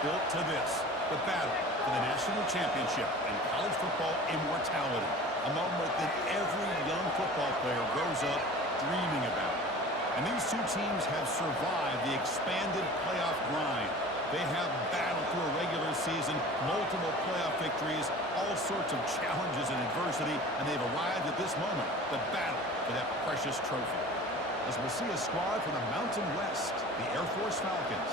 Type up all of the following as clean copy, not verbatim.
built to this, the battle for the national championship and college football immortality, a moment that every young football player grows up dreaming about. And these two teams have survived the expanded playoff grind. They have battled through a regular season, multiple playoff victories, all sorts of challenges and adversity, and they've arrived at this moment, the battle for that precious trophy. As we'll see a squad from the Mountain West, the Air Force Falcons,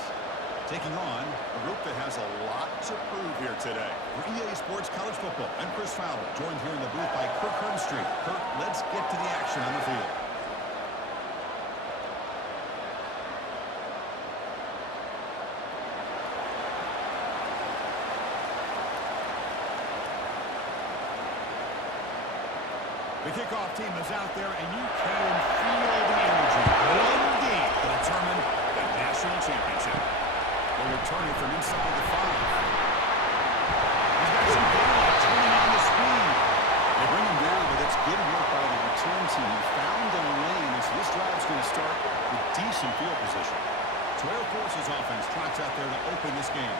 taking on a group that has a lot to prove here today. For EA Sports College Football, I'm Chris Fowler, joined here in the booth by Kirk Herbstreit. Kirk, let's get to the action on the field. The kickoff team is out there, and you can feel the energy. One deep to determine the national championship. They're returning from inside the 5. He's got some daylight turning on the speed. They bring him down, but it's good work by the return team. He found the lane, and so this drive is going to start with decent field position. So Air Force's offense trots out there to open this game.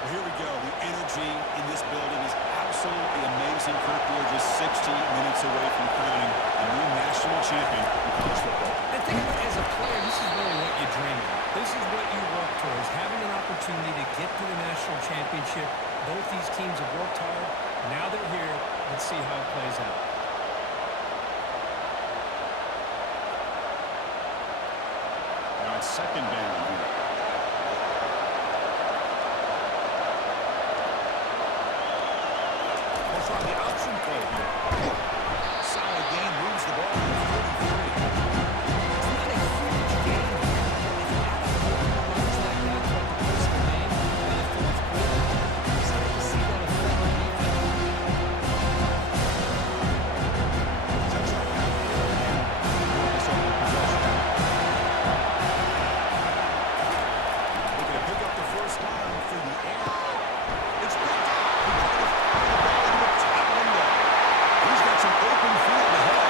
Well, here we go. The energy in this building is absolutely amazing. Kirk, we are just 60 minutes away from crowning a new national champion in college football. And think about it, as a player, this is really what you dream about. This is what you work towards, having an opportunity to get to the national championship. Both these teams have worked hard. Now they're here. Let's see how it plays out. Now it's second down here. Try the option play here. Solid game, moves the ball to 33. It's not a huge game here, but if you add up more runs like that throughout the course of the game, in the fourth quarter, you start to see that effect on defense. Touchdown pass again. This open possession. Looking to pick up the first down through the air. It's picked up. He's got some open field ahead.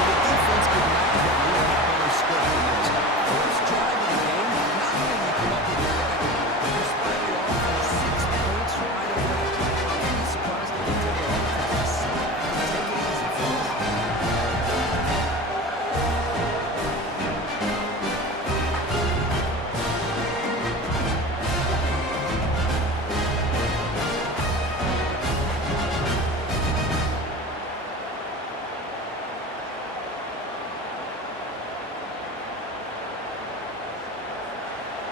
The defense could not have really better score than this. First drive of the game, not only you come up with a record, but you spot your offense 6 points right away. I'd be surprised if they tell their offense to sit back and take it easy, folks.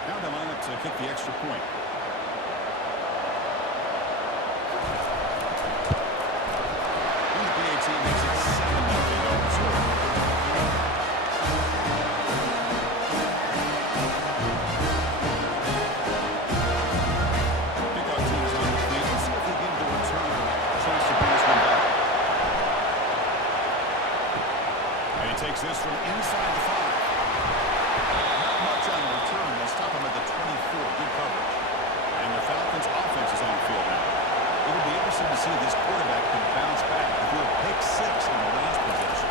Now they line up to kick the extra point. And the BAT makes it 7-0 overtime. Kickoff team is on the field. Let's see if they give the returner a chance to bring this one back. And he takes this from inside the 5. Not much on the return. They'll stop him at the 24. Good coverage. And the Falcons' offense is on the field now. It'll be interesting to see if this quarterback can bounce back and do a pick 6 in the last possession.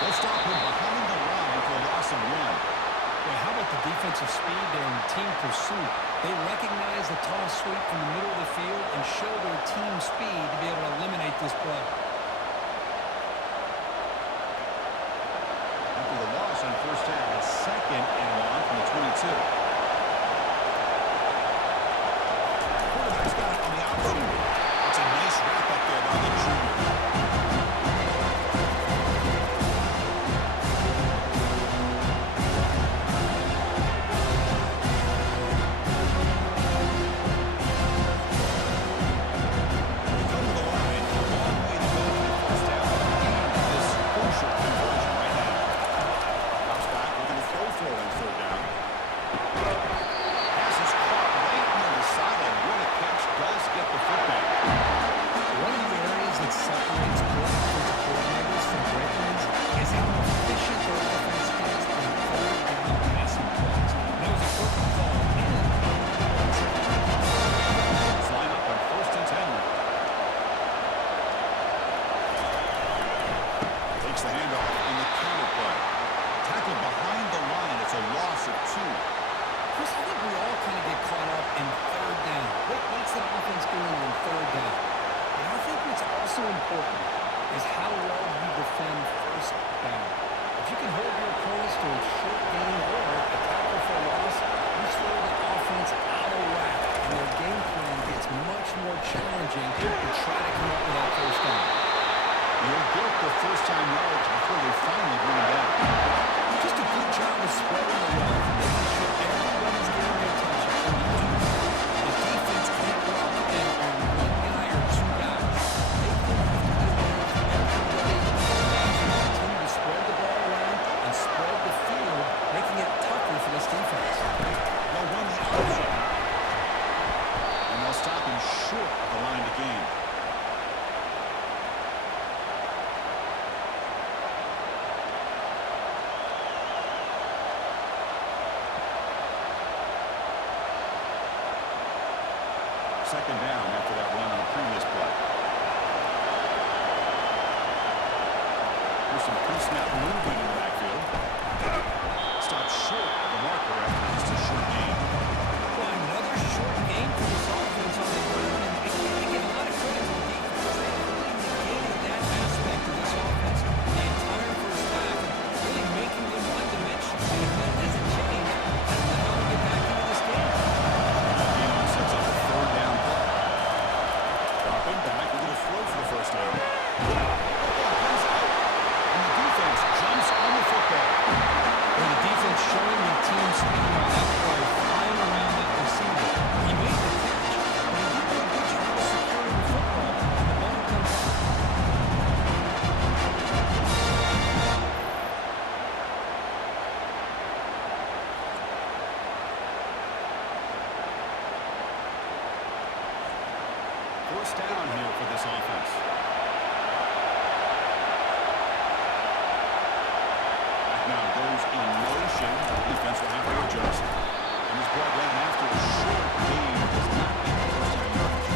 They'll stop him behind the line for a loss of 1. Well, how about the defensive speed there in team pursuit? They recognize the toss sweep from the middle of the field and show their team speed to be able to eliminate this play. After the loss on first down, it's 2nd and 1 from the 22. Quarterback's got it on the option. It's a nice wrap up there by the junior. They come to the line, a long way to go Second down after that run on the previous play. There's some pre-snap movement in the backfield. Stopped short of the marker after just a short gain. Well, another short game for this offense on the ground, and I give a lot of credit to the defense. They really negated that aspect of this offense the entire first half, really making them one-dimensional. And if that doesn't change, I don't know how we get back into this game. That game sets up a third down play. Dropping back, we're going to throw for the first down. Football comes out, and the defense jumps on the football. Well, the defense showing the team speed on that play, flying around that receiver. He made the catch, but he did a good job of securing the football, and the ball comes out. First down here for this offense. Now goes in motion. Defense will have to adjust. And he's brought down after a short gain. Does not get the first down yardage.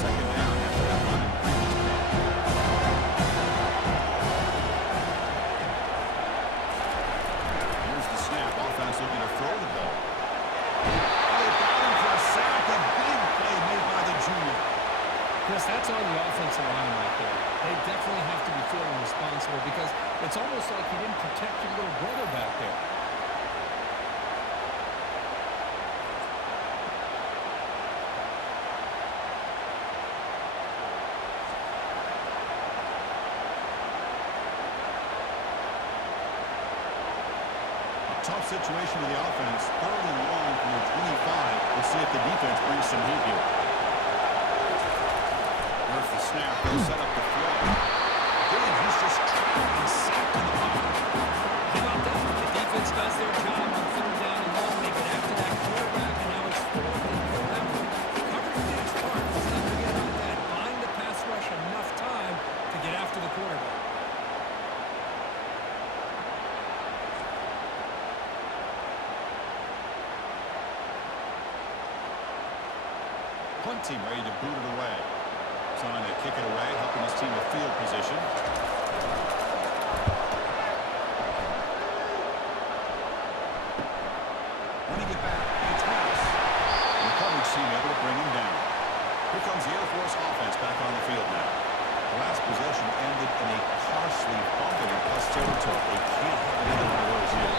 Second down after that run in the previous play. Here's the snap. Offense looking to throw the ball. Chris, that's on the offensive line right there. They definitely have to be feeling responsible because it's almost like you didn't protect your little brother back there. Tough situation with the offense. Third and long from their 25. We'll see if the defense brings some heat here. There's the snap. They'll set up the throw. Again, he's just trapped and sacked in the pocket. How about that? The defense does their job on third down and long. They get after that quarterback, and now it's fourth and forever. Coverage did its part. Let's not forget about that. Buying the pass rush enough time to get after the quarterback. Punt team ready to boot it away. Trying to kick it away, helping his team with field position. Running it back, it's Harris. And the coverage team able to bring him down. Here comes the Air Force offense back on the field now. The last possession ended in a costly fumble in plus territory. They can't have another one of those here.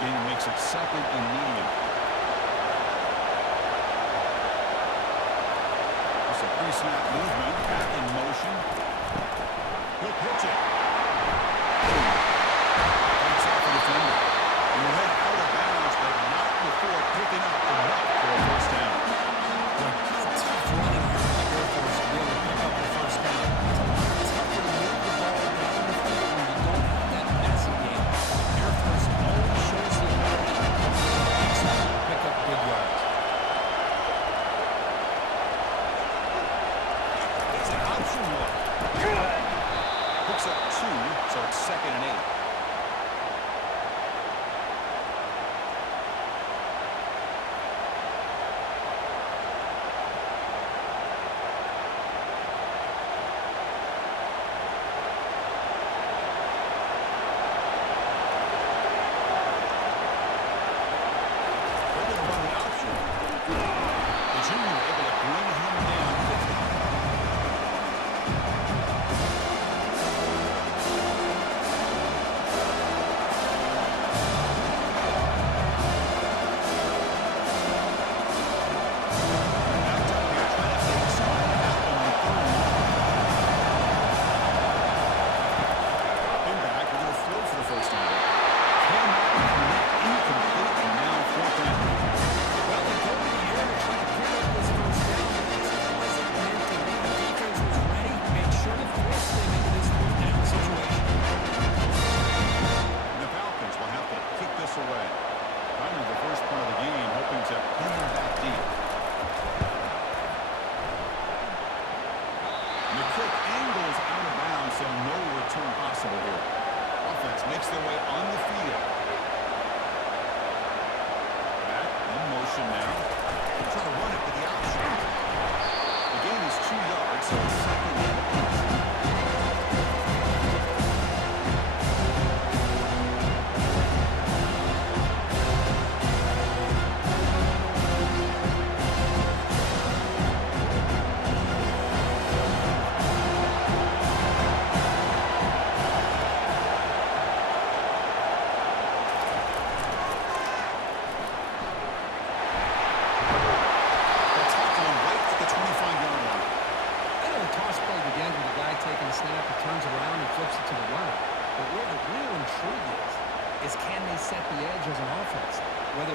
Game makes it second and medium. It's a pre-snap movement, back in motion. He'll pitch it. Takes off the defender. He'll head out of bounds, but not before picking up enough for a first down. Good tough running here by Air Force to be able to pick up the first down. It's a lot tougher to move the ball down the field when you don't have that passing game. Air Force always shows the ability to pick up big yards. It's an option look. Picks up 2, so it's second and 8.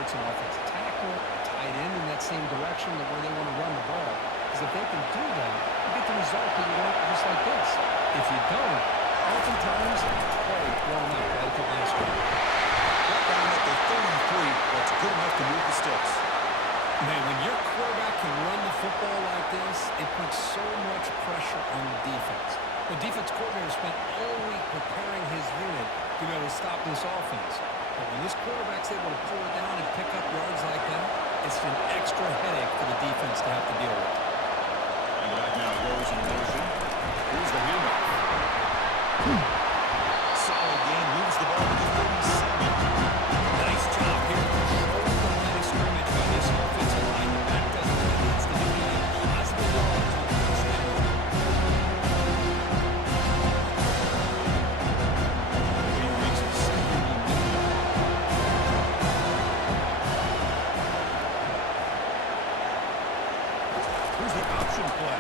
routes an offensive tackle, a tight end in that same direction that where they want to run the ball. Because if they can do that, you get the result that you want just like this. If you don't, oftentimes, play blown up right at the last one. Right down at the 33, that's good enough to move the sticks. Man, when your quarterback can run the football like this, it puts so much pressure on the defense. The defense coordinator spent all week preparing his unit to be able to stop this offense. But when this quarterback's able to pull it down and pick up yards like that, it's an extra headache for the defense to have to deal with. And the back now goes in motion. Here's the handoff. Solid gain, moves the ball to the 37. Nice job here controlling the line of scrimmage by this offensive line. The back doesn't have needs to be a positive yard to the first down. He makes it second and mid. Here's the option play.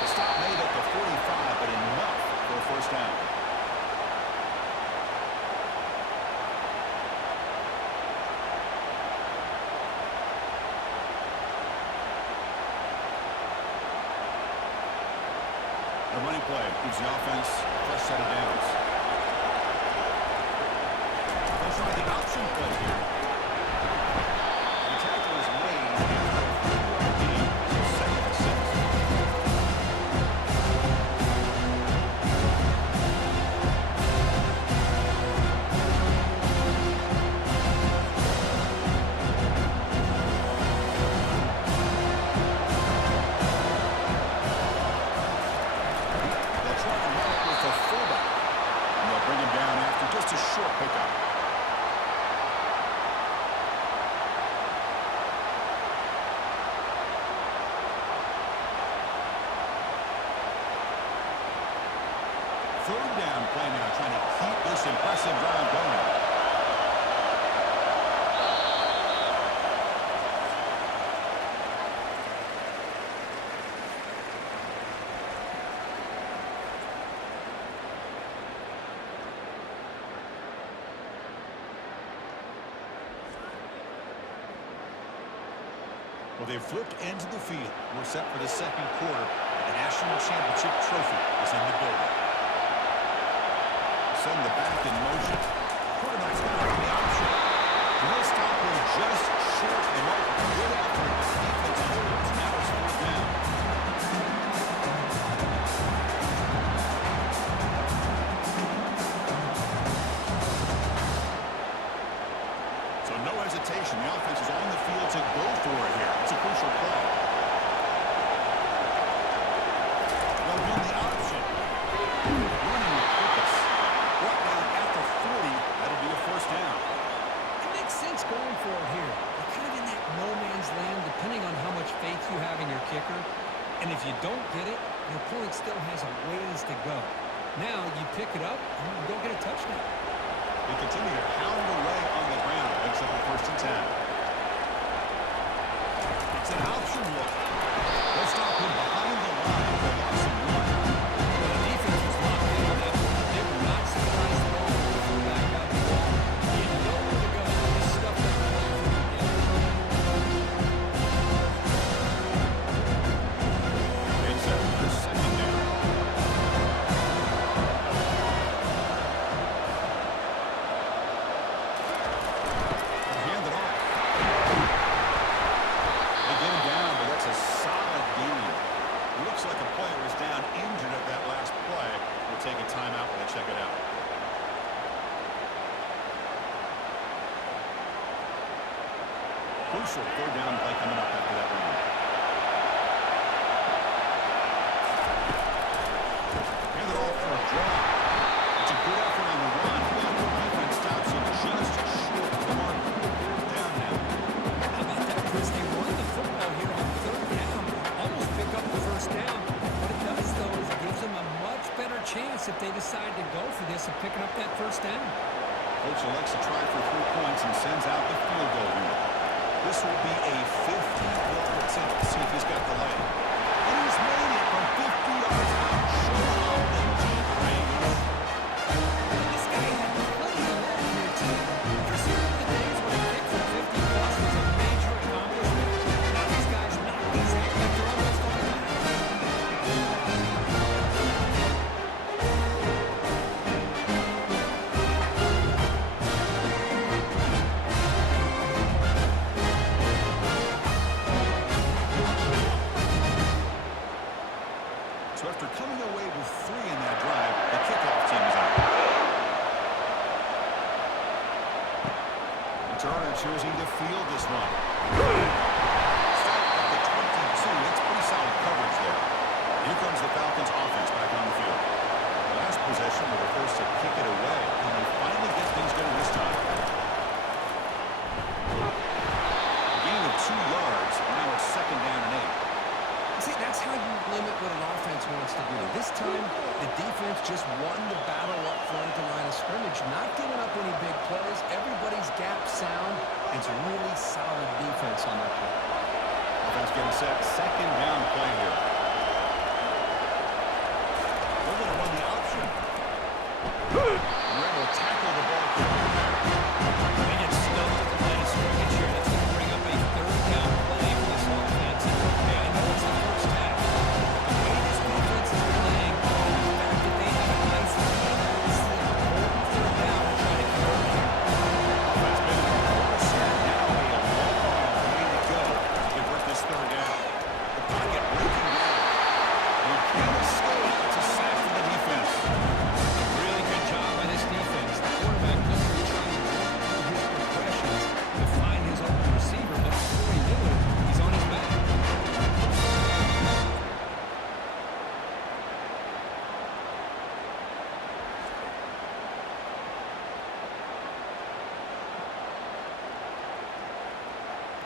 The stop made at the 45, but enough for a first down. The running play gives the offense a fresh set of downs. They'll try the option play here. The tackle is made after a 3-yard gain, so second and 6. They'll try to run it with the fullback, and they'll bring him down after just a short pickup. Third down play now, trying to keep this impressive drive going. Well, they've flipped into the field. We're set for the second quarter, and the national championship trophy is in the building. Send the back in motion. Quarterback's got it on the option. And they'll stop him just short enough. Good effort as the defense holds. Now it's fourth down. So no hesitation. The offense is on the field to go for it here. It's a crucial play. They'll run the option. Running with purpose. Brought down at the 40. That'll be a first down. It makes sense going for it here. You're kind of in that no man's land depending on how much faith you have in your kicker. And if you don't get it, your opponent still has a ways to go. Now you pick it up and you go get a touchdown. They continue to pound away on the ground. Makes up a first and 10. It's an option look. They'll stop him behind the line for a loss of 1. Well, the defense was locked in on that one. They were not surprised at all when the fullback got the ball. He had nowhere to go. He stuffed that play from the beginning. It's a second down. Hand it off. They get him down, but that's a solid gain. Looks like a player is down injured at that last play. We'll take a timeout while they check it out. Crucial third down play coming up after that run. Hand it off for a drop. It's a good effort on the run. The defense stops him just short of the mark. Fourth down now. How about that, Chris? They run the football here on third down. Almost pick up the first down. What it does, though, is it gives them a much better chance if they decide to go for this of picking up that first down. Coach elects to try for 3 points and sends out the field goal unit. This will be a 50-yard attempt. See if he's got the leg. And he's made it from 50 yards out. Show off the deep range. This guy had plenty of love here, too. Chris, here are the days when to field this one. Stop at the 22. That's pretty solid coverage there. Here comes the Falcons offense back on the field. Last possession, they were forced to kick it away. Can they finally get things going this time? Gain of 2 yards. Now it's 2nd down and 8. See, that's how you limit what an offense wants to do. This time, the defense just won the battle up front at the line of scrimmage, not giving up any big plays. Everybody's gap sound. It's really solid defense on that play. Offense getting set. 2nd down play here. They're going to run the option. And they're able to tackle the ball carrier there. They get stuffed at the line of scrimmage here. That's going to bring up a 3rd down play for this offense. Yeah, I know it's the first half. The way this defense is playing, and the fact that they have a nice lead, this is an important 3rd down to try to convert here. Offense been in the course here. Now a long way to go to convert this 3rd down. The pocket breaking down. And he can't escape. It's a sack for the defense. Really good job by this defense. The quarterback literally trying to run through his progressions to find his open receiver, but before he knew it, he's on his back.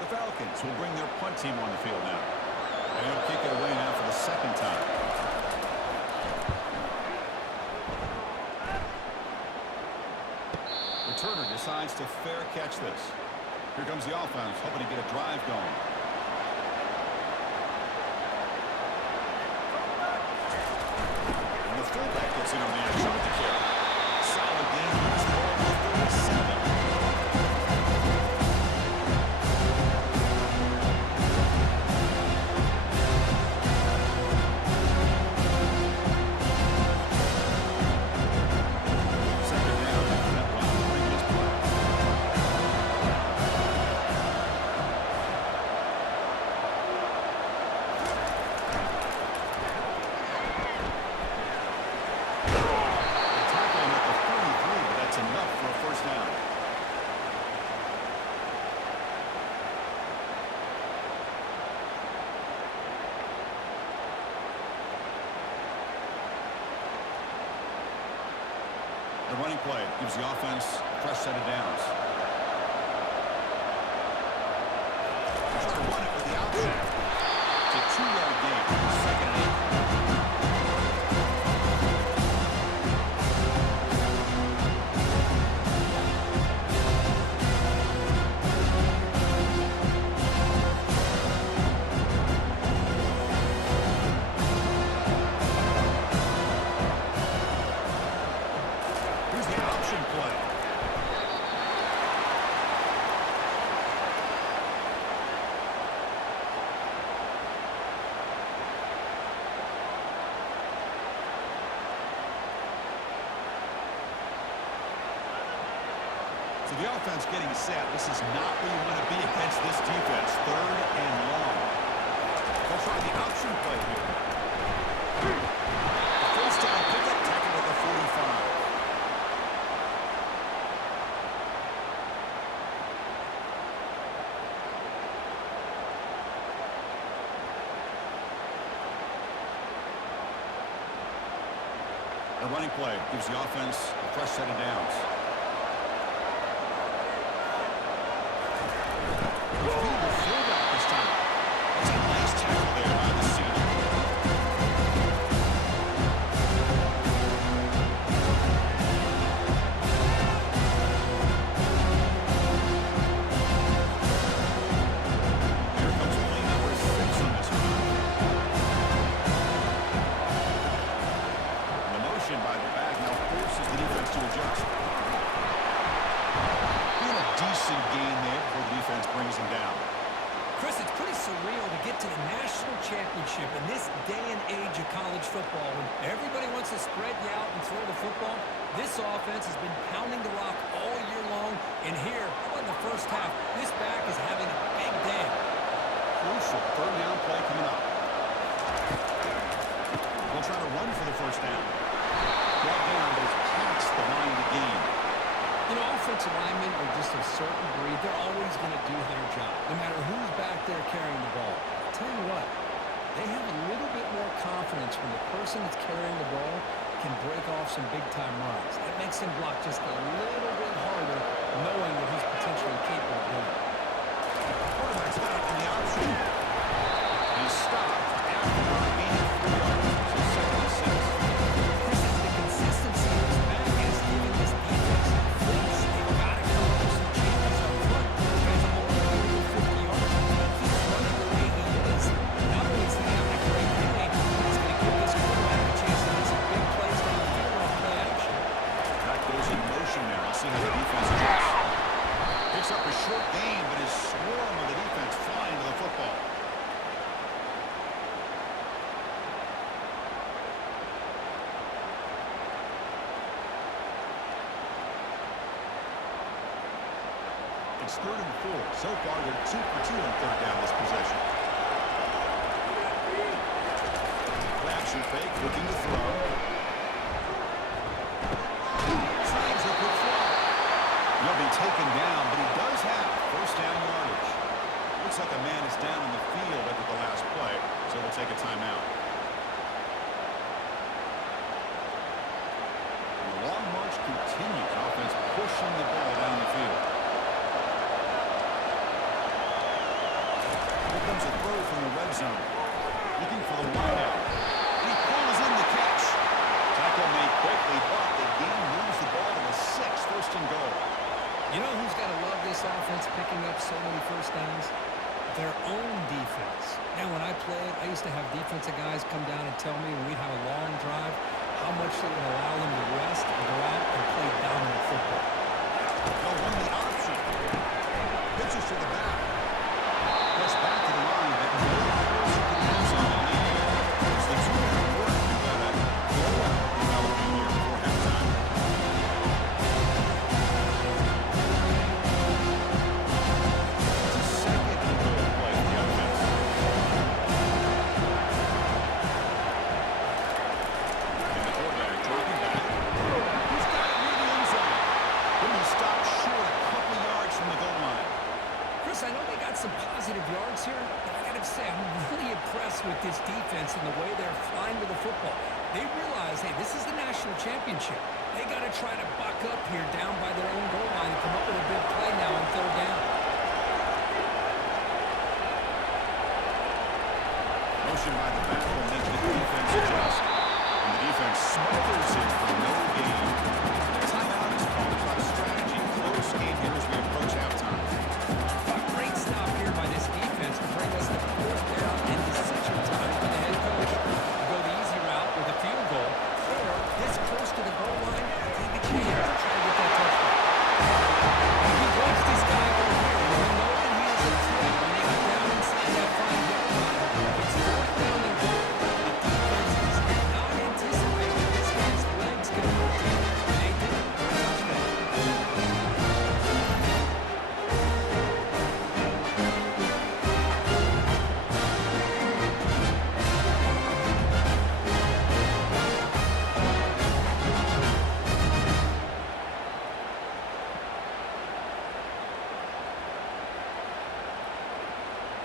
The Falcons will bring their punt team on the field now. And he'll kick it away now for the 2nd time. Returner decides to fair catch this. Here comes the offense, hoping to get a drive going. And the fullback gets in on the action with the carry. Solid game. He's ball to 37. The running play gives the offense a fresh set of downs. Trying to run it with the option. It's a 2-yard gain. 2nd and 8. Here's the option play. So the offense getting set. This is not where you want to be against this defense. 3rd and long. They'll try the option play here. The 1st down pickup, tackled at the 45. The running play gives the offense a fresh set of downs. Field the fullback this time. That's a nice tackle there by the senior. Here comes play number 6 on this drive. The motion by the back now forces the defense to adjust. Doing a decent gain there before the defense brings him down. Chris, it's pretty surreal to get to the national championship in this day and age of college football when everybody wants to spread you out and throw the football. This offense has been pounding the rock all year long, and here, how about in the first half, this back is having a big day. Crucial 3rd down play coming up. They'll try to run for the 1st down. Brought down, but it's past the line to gain. You know, offensive linemen are just a certain breed. They're always going to do their job, no matter who's back there carrying the ball. I'll tell you what, they have a little bit more confidence when the person that's carrying the ball can break off some big-time runs. That makes him block just a little bit harder, knowing that he's potentially capable of doing it. Quarterback's got it in the option. He's stopped after gaining 3 yards. So second and 6. This is the consistency of his back is giving this defense fleets. They've got to come up with some changes up front. This guy's already over 50 yards. If he keeps running the way he is, not only is he having a great day, he's going to give this quarterback a chance to make some big plays down the field off play action. Back goes in motion now. Let's see how the defense adjusts. Picks up a short gain, but is swarmed with the defense flying to the football. It's 3rd and 4. So far, they're 2 for 2 on 3rd down this possession. Play action fake, looking to throw. Tries a quick throw. He'll be taken down, but he does have 1st down yardage. Looks like a man is down in the field after the last play, so we'll take a timeout. And the long march continues. Offense pushing the ball down the field. Here comes a throw from the red zone. Looking for the wideout. He pulls in the catch. Tackle made quickly, but the game moves the ball to the 6th, 1st and goal. You know who's got to love this offense picking up so many 1st downs? Their own defense. Now, when I played, I used to have defensive guys come down and tell me when we'd have a long drive how much it would allow them to rest and go out and play dominant football. They'll run the option. Pitches to the back. Gets back to the line, but no closer to the end zone than he. It's the 2-minute work to that blowout developing here before halftime. It's a 2nd and goal play for the offense. And the quarterback dropping back. He's got it near the end zone. Then he stopped short a couple yards from the goal line. Chris, I know they got some positive yards here, but I got to say, I'm really impressed with this defense and the way they're flying with the football. They realize, hey, this is the national championship. They got to try to buck up here down by their own goal line and come up with a big play now on 3rd down. Motion by the back will make the defense adjust. And the defense smothers it for no gain. Timeout is called by strategy. Close game here as we approach halftime. A great stop here by this defense to bring us to 4th down and decision time for the head coach. To go the easy route with a field goal, or this close to the goal line, take a chance to try to get that touchdown. And we watched this guy over here, and we know that he is a threat when they get down inside that 5-yard line. It's 4th down and goal. The defense did not anticipate that this guy's legs could rotate, and they did it for a touchdown.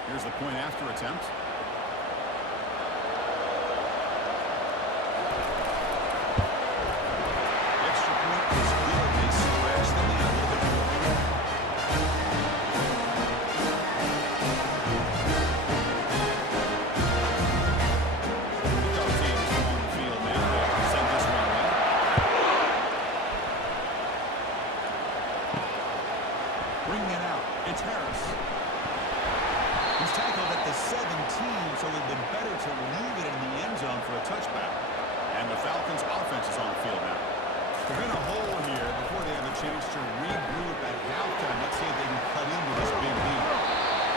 Here's the point after attempt. Extra point is good. They stretch the lead a little bit more. Both teams are on the field now. They'll send this one away. Bringing it out. It's Harris. He's tackled at the 17, so it would have been better to leave it in the end zone for a touchback. And the Falcons' offense is on the field now. They're in a hole here before they have a chance to regroup at halftime. Let's see if they can cut into this big lead.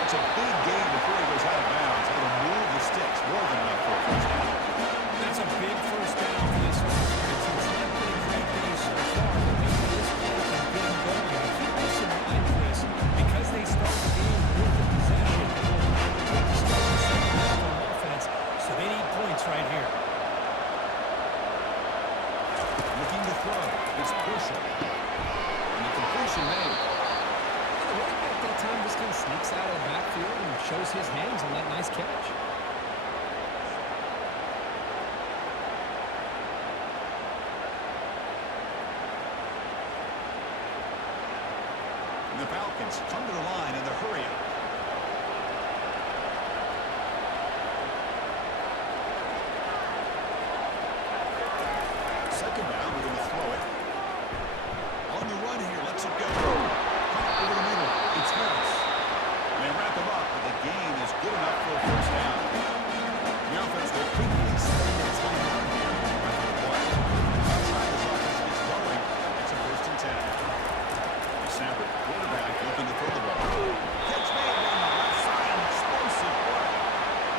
It's a big game before he goes out of bounds. It'll move the sticks more than enough for a 1st down. That's a big 1st down for this one. It's not been a great day so far, but maybe this play can get them going. Keep this in mind, Chris, because they start the game with the possession. They will not get to start the 2nd half on offense, so they need points right here. Looking to throw. It's Bushel. And the shows his hands on that nice catch. And the Falcons come to the line in the hurry-up. Second down, we're going to throw it. On the run here, lets it go. Caught over the middle. It's Harris. They wrap him up, but the gain is good enough for a first down. The offense will quickly spend its way down here after the play. Outside this offense gets going, it's a first and 10. The snapper, quarterback, looking to throw the ball. Catch made on the left side, explosive play.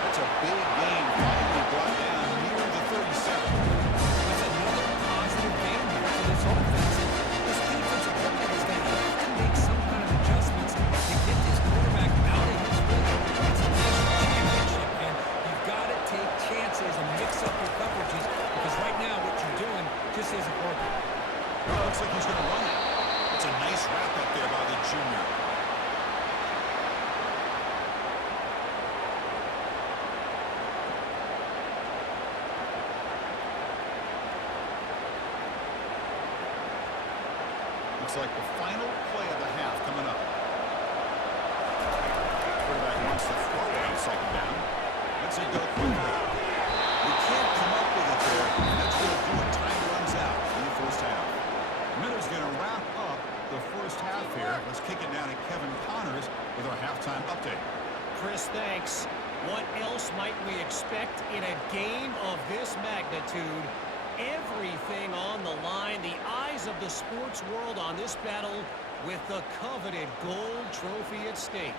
That's a big gain, finally brought down near the 37. It's another positive game here for this offense. This defensive coordinator is going to have to make some kind of adjustments to get this quarterback out of his rhythm. It's a national championship, and you've got to take chances and mix up your coverages because right now what you're doing just isn't working. Well, looks like he's going to run it. It's a nice wrap up there by the junior. Looks like the final play of the half coming up. Quarterback wants to throw it on second down. Lets it go quickly. You can't come up with it there, and that's going to do it. Time runs out in the first half. Miller's going to wrap up the first half here. Let's kick it down to Kevin Connors with our halftime update. Chris, thanks. What else might we expect in a game of this magnitude? Everything on the line, the eyes of the sports world on this battle with the coveted gold trophy at stake.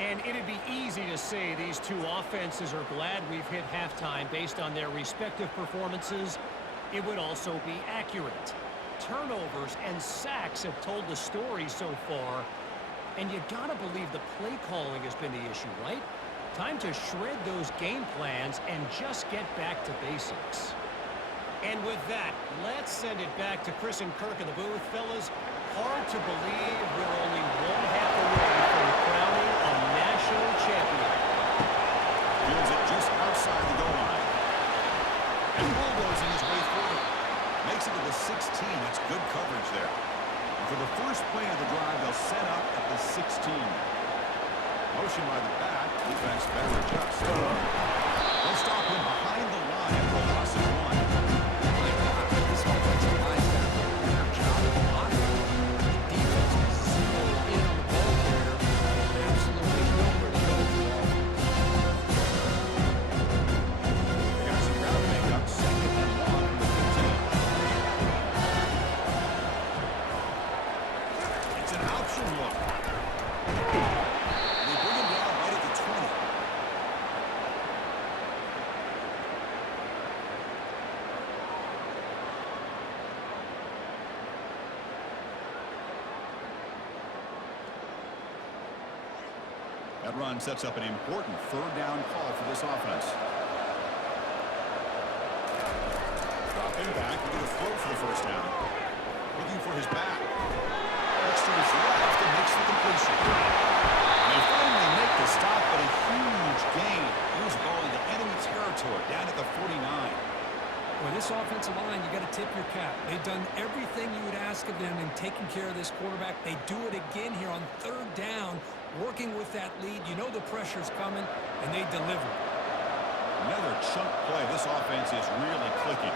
And it'd be easy to say these two offenses are glad we've hit halftime based on their respective performances. It would also be accurate. Turnovers and sacks have told the story so far. And you gotta believe the play calling has been the issue, right? Time to shred those game plans and just get back to basics. And with that, let's send it back to Chris and Kirk in the booth. Fellas, hard to believe we're only one half away from crowning a national champion. Fields it just outside the goal line. And bulldozing his way forward. Makes it to the 16. That's good coverage there. And for the first play of the drive, they'll set up at the 16. Motion by the back. Defense better adjust. They'll stop him behind the line for a loss of 1. This offensive line's got to do a better job of blocking. The defense is zeroed in on the ball carrier and absolutely nowhere to go for offense. They got some ground makeup. Second and 1 from the 15. It's an option look. They bring him down right at the 20. That run sets up an important third down call for this offense. Dropping back, looking to throw for the first down. Looking for his back. Looks to his left and makes the completion. And they finally make the stop, but a huge gain. Moves the ball into enemy territory, down at the 49. Well, this offensive line, you got to tip your cap. They've done everything you would ask of them in taking care of this quarterback. They do it again here on third down, working with that lead. You know the pressure's coming, and they deliver. Another chunk play. This offense is really clicking.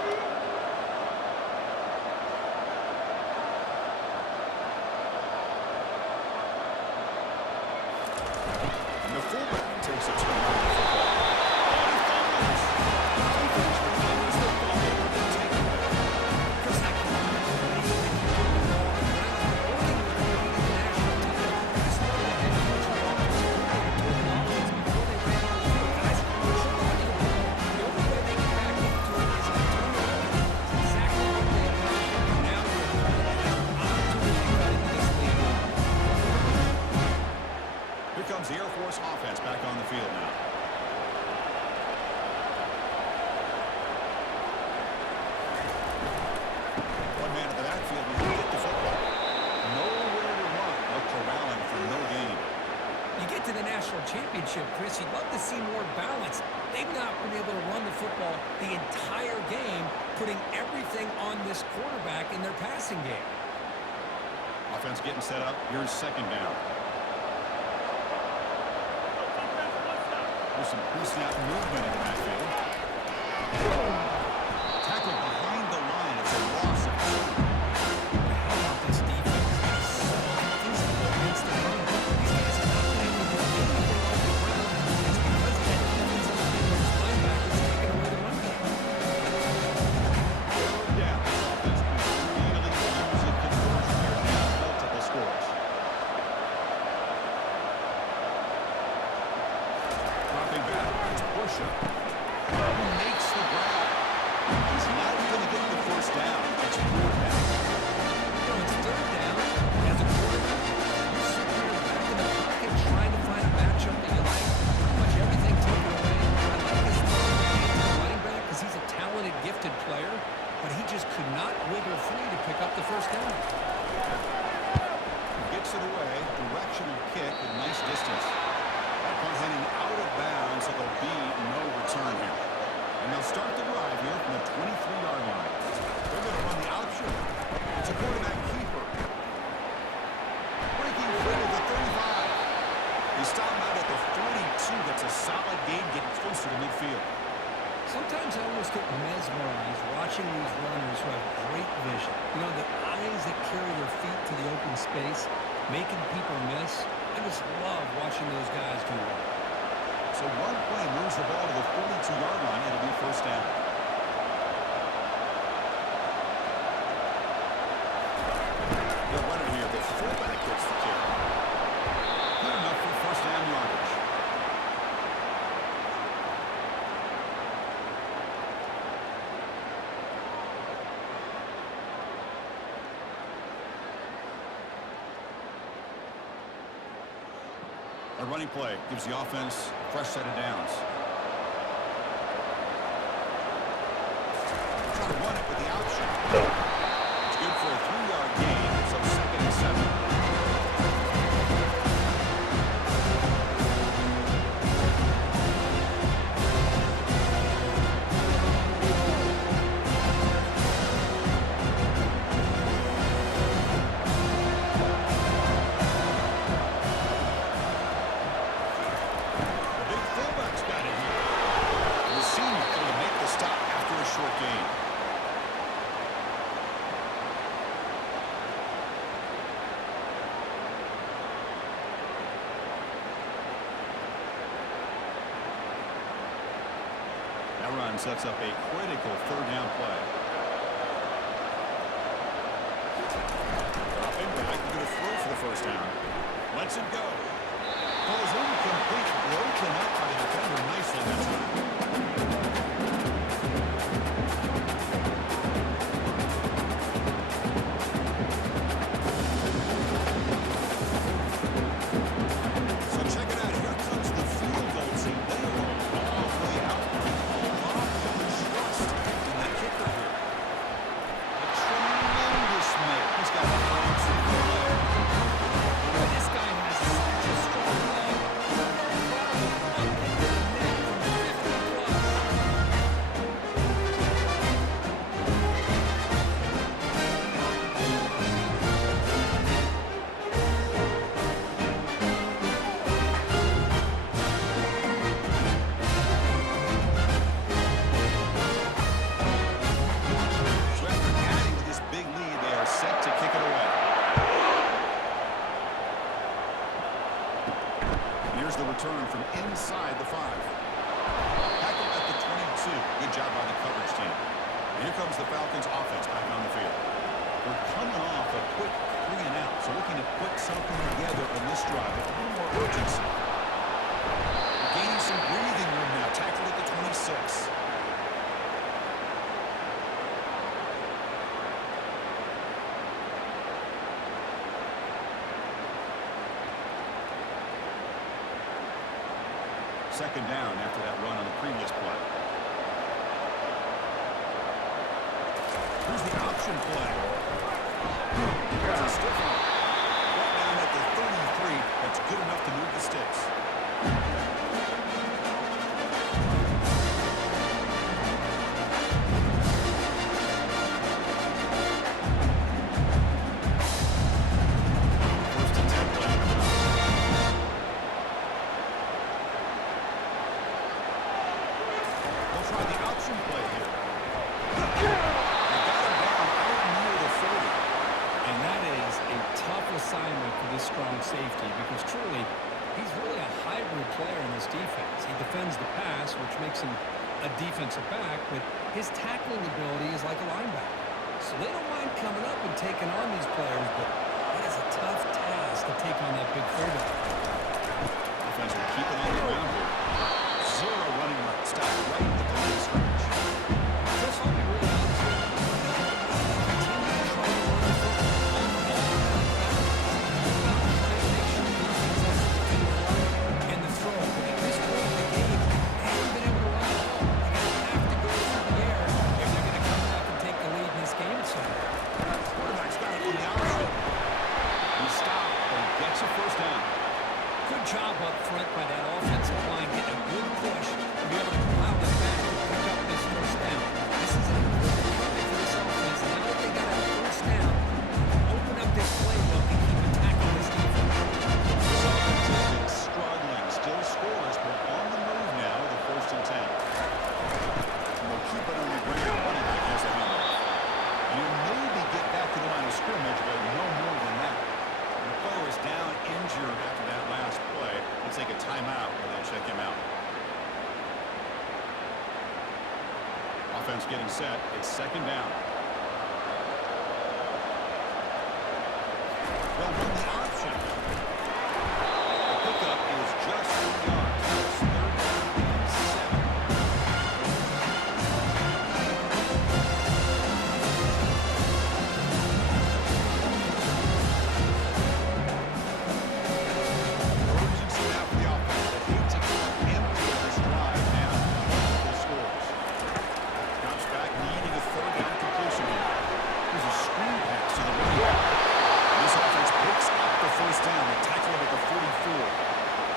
And the fullback takes a turn on the football. Oh, he fumbles. Defense recovers the fumble and then take it away. Chris, that quarterback is amazing. He's putting the ball on the ground, working with the lead in the national title. This is what the head coach of the offensive coordinator told the offense before they ran on the field. Guys, hold on to the ball. The only way they get back into it is to turn it over. It's exactly what they've done. And now they're an opportunity to cut into this lead. Here comes the Air Force offense back on the field now. One man at the backfield will get the football. Nowhere to run. They're corralling for no gain. You get to the national championship, Chris, you'd love to see more balance. They've not been able to run the football the entire game, putting everything on this quarterback in their passing game. Offense getting set up. Here's second down. There's some pre-snap movement in the backfield. Tackled behind the line. It's a loss of 2. How about this defense? It's so physical against the run. These guys have not been able to do anything on the ground. It's because of that defensive line and those linebackers taking away the run game. Third down. Offense really using conversion here now. Multiple scores. Dropping back. It's Bishop. Who makes the grab. He's not going to get the first down. It's 4th down. You know, it's third down. As a quarterback, you're sitting there back in the pocket trying to find a matchup that you like. Pretty much everything taken away. I like his throw to the running back because he's a talented, gifted player, but he just could not wiggle free to pick up the first down. Gets it away. Directional kick with nice distance. That punt heading out of bounds, so there'll be no return here. And they'll start the drive here from the 23-yard line. They're going to run the option. It's a quarterback keeper. Breaking free to the 35. They stop him out at the 42. That's a solid gain getting closer to midfield. Sometimes I almost get mesmerized watching these runners who have great vision. You know, the eyes that carry their feet to the open space, making people miss. I just love watching those guys do well. So one play moves the ball to the 42-yard line. It'll be first down. The runner here, the fullback gets the carry. Good enough for first down yardage. A running play gives the offense a fresh set of downs. Try to run it with the option. It's good for a 3-yard gain, so 2nd and 7. That run sets up a critical 3rd down play. Dropping back, he's going to throw for the first down. Lets it go. Falls incomplete, broken up by the defender nicely that time. So check it out. Here comes the field goal team. They are all the way out. Trust in that kicker here. A tremendous make. He's got a fancy play. This guy has such a strong leg. No problem. Up into the net from 50 plus. So after adding to this big lead, they are set to kick it away. Here's the return from inside the 5. Tackled at the 22. Good job by the coverage team. And here comes the Falcons offense back on the field. We're coming off a quick 3 and out, so looking to put something together in this drive with a little more urgency. Gaining some breathing room now. Tackled at the 26. Second down after that run on the previous play. Here's the option play. There's a stiff one. Right down at the 33. That's good enough to move the sticks. First and 10 play coming up. They'll try the option play here. They got him down out near the 40. And that is a tough assignment for this strong safety because truly, he's really a hybrid player in this defense. He defends the pass, which makes him a defensive back, but his tackling ability is like a linebacker. So they don't mind coming up and taking on these players, but it is a tough task to take on that big fullback. Offense will keep it on the ground here. Zero running right. Stop right at the line stretch. Just hope he really understands. Continue to try to run the football on the ball. Trying to make sure the defense has something to run and the throw. But at this point in the game, they haven't been able to run the ball. They're going to have to go through the air if they're going to come back and take the lead in this game at some point. Quarterback's got it on the option. He stopped, but he gets a first down. Good job up front by that offensive line, getting a good push to be able to allow them back to pick up this first down. This is an important play for this offense. Now that they got a first down, open up this playbook and keep attacking this defense. This offense has been struggling. Still scores, but on the move now with a first and 10. And they'll keep it on the ground. Running back has a handoff. And he'll maybe get back to the line of scrimmage, but no more than that. And the player is down injured after that last play. They'll take a timeout when they check him out. Offense getting set. It's second down. They'll run the option. The pickup is just 3 yards. It's third down and 7. Urgency now for the offense. They hate to come up empty of this drive now. Multiple scores. Drops back, needing a third down completion here. There's a screen pass to the running back. And this offense picks up the first down. They tackle him at the 44.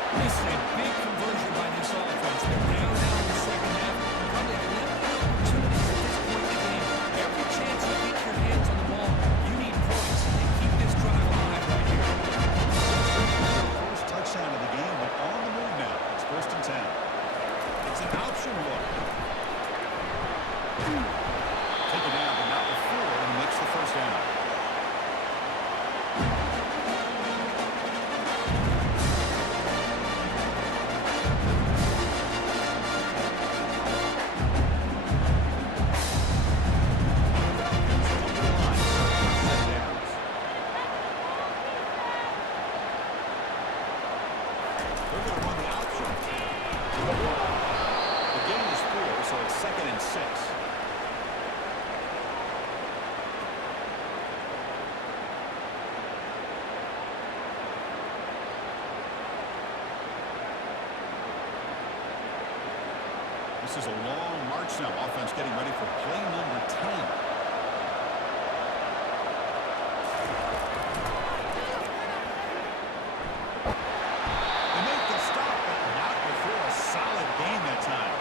This is a big conversion by this offense. They're down now in the second half. Probably limited opportunities at this point in the game. Every chance you get your hands on the ball, you need points. And keep this drive alive right here. First touchdown of the game, but on the move now. It's first and 10. It's an option look. Take it down, but not before he makes the first down. Falcons come to the line, set downs. They're going to run the option. The gain is 4, so it's second and 6. This is a long march now. Offense getting ready for play number 10. They make the stop, but not before a solid gain that time.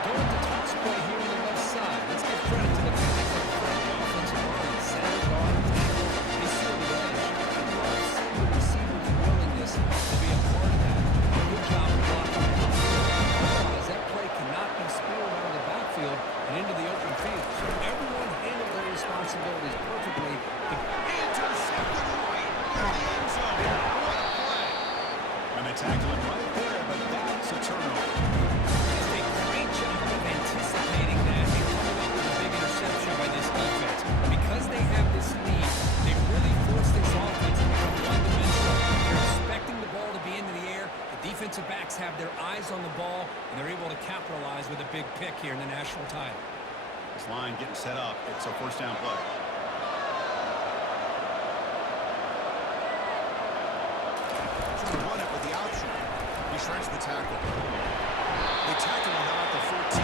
Going to toss play here on the left side. Let's give credit to the guys up front. The offensive line, center, guard, tackle. They seal the edge. I love seeing the receiver's willingness to be a part of that. Good job of blocking down. Otherwise, that play cannot be spilled out of the backfield and into the open field. So everyone handled their responsibilities perfectly. Intercepted right in the end zone. What a play. And they tackle him right there, but that's a turnover. Just a great job of anticipating that and coming up with a big interception by this defense. Because they have this lead, they really forced this offense to become one-dimensional. They're expecting the ball to be into the air. The defensive backs have their eyes on the ball, and they're able to capitalize with a big pick here in the national title. This line getting set up. It's a first down play. Trying to run it with the option. He shreds the tackle. They tackle him out at the 14.